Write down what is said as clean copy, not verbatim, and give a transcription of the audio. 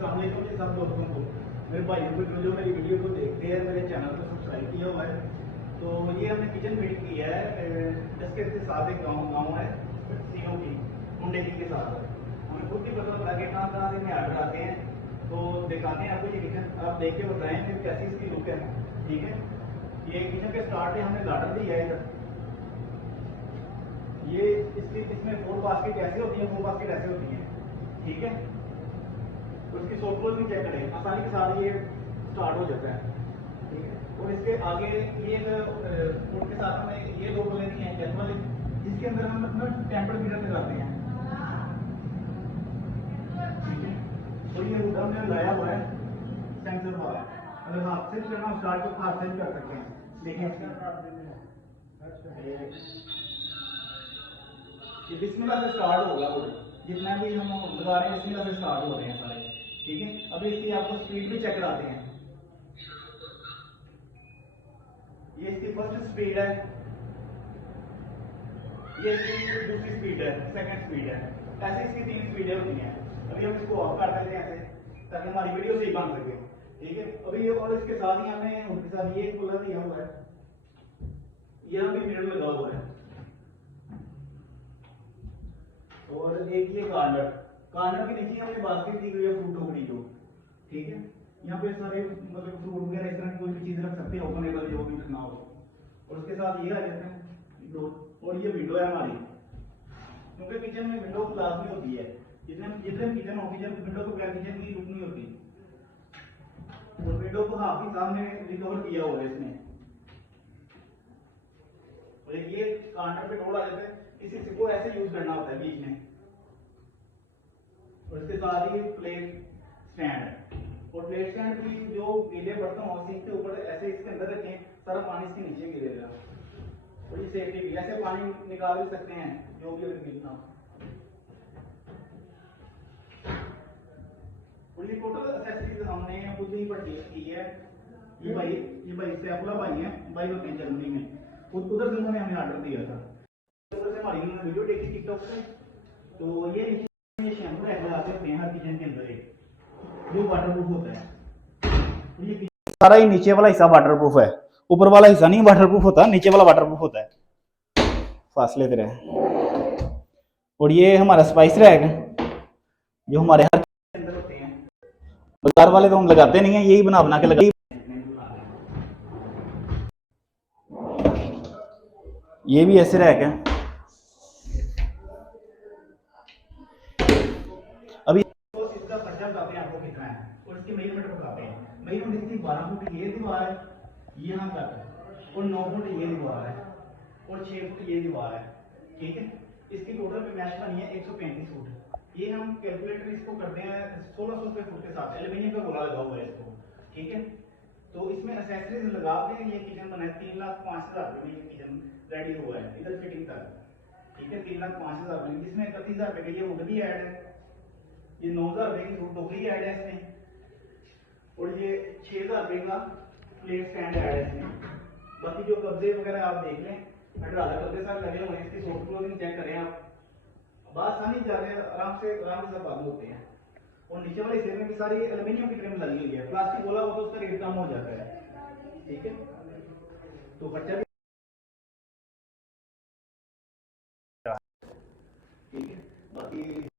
अस्सलाम वालेकुम जी सब दोस्तों को, मेरे भाइयों को जो मेरी वीडियो को देखते हैं, मेरे चैनल को सब्सक्राइब किया हुआ है। तो ये हमने किचन बिल्ड की है, जिसके साथ एक गाँव है सीओ की मुंडे जी के साथ। हमें खुद भी पता लगा कि कहाँ से मैट आते हैं, तो दिखाते हैं आपको ये किचन। आप देख के बताएं कि कैसी इसकी लुक है। ठीक है, ये किचन के स्टार्ट में हमने गार्डन दिया है इधर। ये इसमें 4 बास्केट ऐसे होती है, 4 बास्केट ऐसे होती है। ठीक है, तो इसकी सॉफ्टवेयर भी चेक करें, आसानी के साथ ये स्टार्ट हो जाता है। ठीक है, और इसके आगे ये फूड के साथ हमें ये 2 बोले नहीं है गैस वाले, जिसके अंदर हम अपना टेम्पर मीटर लगाते हैं। ठीक है, तो ये रूट हमने लगाया हुआ है सेंसर वाला। अगर हाथ से करना स्टार्ट तो हाथ से भी कर सकते हैं। देखिए ये बिस्मिल्लाह से स्टार्ट होगा, वो जितना भी हम लगा रहे हैं बिस्मिल्लाह से स्टार्ट हो रहे हैं सारे। ठीक है, अभी इसकी आपको स्पीड भी चेक कराते हैं। ये इसकी फर्स्ट स्पीड है, ये इसकी दूसरी स्पीड है, सेकंड स्पीड है। ऐसे इसकी 3 स्पीडें होती हैं। अभी हम इसको ऑफ कर देते हैं ऐसे, ताकि हमारी वीडियो सही बन सके। ठीक है, अभी ये और इसके साथ ही हमने उनके साथ ये कूलर दिया हुआ है, ये भी मिरर लगा हुआ है, और एक ये कार्नर के नीचे हमने बास्केट दी हुई है फ्रूट टोकरी जो। ठीक है, यहाँ पे सारे मतलब फ्रूट वगैरह इस तरह की कोई भी चीज रख सकते हो, ओपनेबल जो भी रखना हो। और उसके साथ ये आ जाते हैं दो, और ये विंडो है हमारी, क्योंकि किचन में विंडो लाजमी होती है। जितने जितने किचन हो, किचन विंडो को बगैर किचन की लुक नहीं होती। और विंडो को हाफ ही सामने रिकवर किया हुआ है इसमें। और ये कार्नर पे टोड़ आ जाता है, इसी को ऐसे यूज करना होता है बीच में। और इसके साथ ही प्लेट स्टैंड है, और प्लेट स्टैंड भी जो गीले बर्तन हो सिंक के ऊपर ऐसे इसके अंदर रखें, सारा पानी इसके नीचे गिरेगा। और ये सेफ्टी भी, ऐसे पानी निकाल भी सकते हैं जो भी अगर गिरना। और ये टोटल एक्सेसरीज हमने खुद ही परचेज की है। ये भाई सैफुल्लाह भाई हैं, भाई होते हैं जर्मनी में, उधर से उन्होंने हमें ऑर्डर दिया था। उधर से हमारी वीडियो देखी टिकटॉक पे, तो ये शैम्पू रैक लगाते होते हैं हर किचन के अंदर एक, जो वाटरप्रूफ होता है। ये सारा ही नीचे वाला हिस्सा वाटरप्रूफ है, ऊपर वाला हिस्सा नहीं वाटरप्रूफ होता, नीचे वाला वाटरप्रूफ होता है। फासले तरह। और ये हमारा स्पाइस रैक जो हमारे हर अंदर होते हैं। बाजार वाले तो हम लगाते नहीं है, यही बना के लगा। ये भी ऐसे रैक है। अभी इसका खर्चा बताते हैं आपको कितना है, और इसके मेजरमेंट बताते हैं। मेजरमेंट इसकी 12 फुट ये दीवार है यहाँ तक, और 9 फुट ये दीवार है, और 6 फुट ये दीवार है। ठीक है, इसकी टोटल मैच बनी है 135 फुट। ये हम कैलकुलेटर इसको करते हैं 1600 रुपये फुट के साथ, एल्यूमिनियम का गोला लगा हुआ है इसको। ठीक है, तो इसमें एक्सेसरीज लगा के ये किचन बना है 3,05,000 रुपये में। ये किचन रेडी हुआ है इधर फिटिंग तक। ठीक है, 3,05,000 रुपये, जिसमें 31,000 रुपये की ये वुड भी ऐड है, ये 9,000 रुपये की फ्रूट टोकरी ऐड है इसमें, और ये 6,000 रुपये का प्लेट स्टैंड ऐड है इसमें। बाकी जो कब्जे वगैरह आप देख लें, हाइड्रालिक कब्जे सारे लगे हुए हैं। इसकी सॉफ्ट क्लोजिंग चेक करें आप, बात आसानी जा रहे हैं, आराम से सब बात होते हैं। और नीचे वाले हिस्से में भी सारी एल्यूमिनियम की ट्रिम लगी हुई है, प्लास्टिक बोला हो तो उसका रेट कम हो जाता है। ठीक है, तो खर्चा भी ठीक है। बाकी